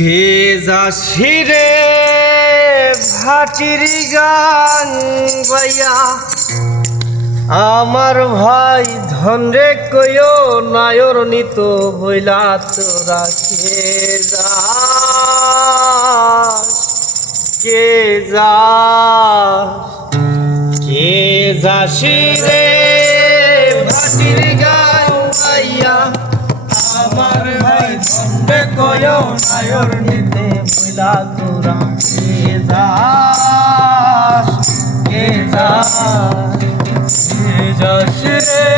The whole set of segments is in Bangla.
কে যাসিরে ভাটির গান গাইয়া আমার ভাই ধন রে কইও নায়র নিত হইলা তোরা কে যাসিরে ভাটির গান গাইয়া আমার ভাই ধন রে কইও নায়র নিতে হইলা তোরা কে যাসিরে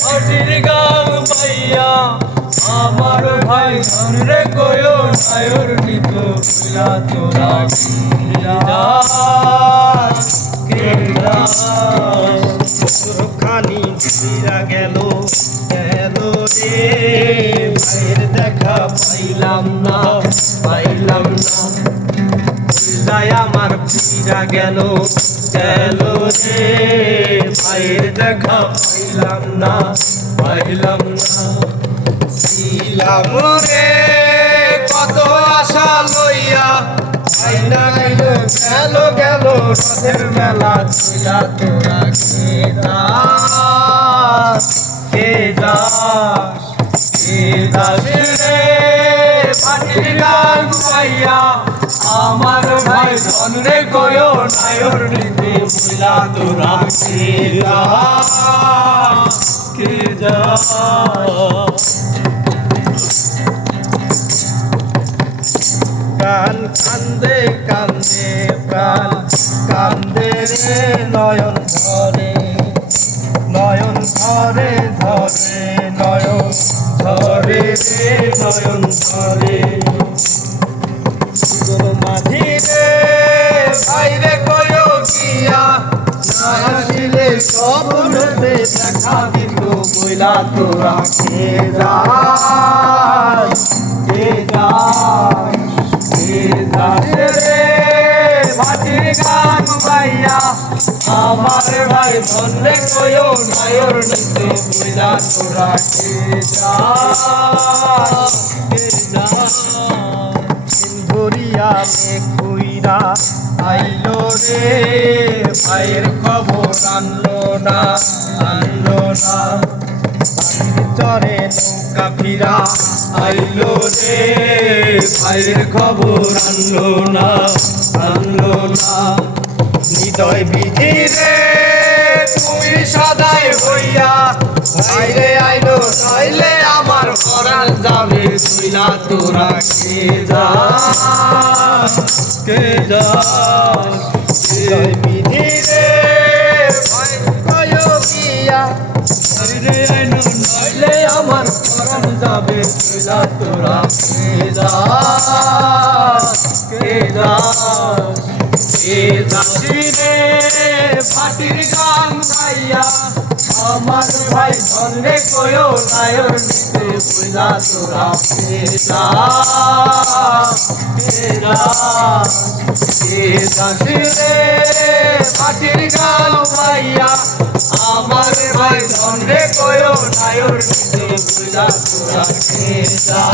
ভাটির গান গাইয়া আমার ভাই ধন রে কইও নায়র নিত হইলা তোরা খানি ফিরা গেল রে ভাইয়ের দেখা পাইলাম না আমার ফিরা গেল রে ভাইয়ের দেখা পাইলাম না ছিলাম রে কত আশা লইয়া গেল রথের মেলা তুইলা তোরা কে যাস রে ভাটির গান গাইয়া আমার ভাই ধন রে কইও নায়র নিতে ভুলা তোরা কে যাস প্রাণ কান্দে প্রাণ কান্দে রে নয়ন ধরে নয়ন ধরে রে নয়ন ধরে মাঝি রে ভাইরে কয়ো গিয়া না আসিলে কবর হতে দেখা দিল বইলা তোরা কে যাস রে ভাটির গান গাইয়া আমার ভাই ধন রে কইও নায়র নিতে বইলা তোরা কে যাস ধরিয়া মেঘুইরা আইলো রে ভাইয়ের খবর আনলো না চরে নৌকা ফিরা আইলো রে ভাইয়ের খবর আনলো না হৃদয় বিধি রে তুমি সদাই হইয়া ভাইরে আইলো নইলে আমার পরাণ যাবে তুইলা তোরা কে যাস হৃদয় বিধি রে ভাই কয়ো গিয়া ভাইরে আইলো নইলে আমার পরাণ যাবে তুইলা তোরা কে যাসিরে ভাটির গান গাইয়া আমার ভাই ধন রে কইও নায়র নিতে বইলা তোরা যাসিরে ভাটির গান গাইয়া আমার ভাই ধন রে কইও নায়র নিতে বইলা তোরা কে যা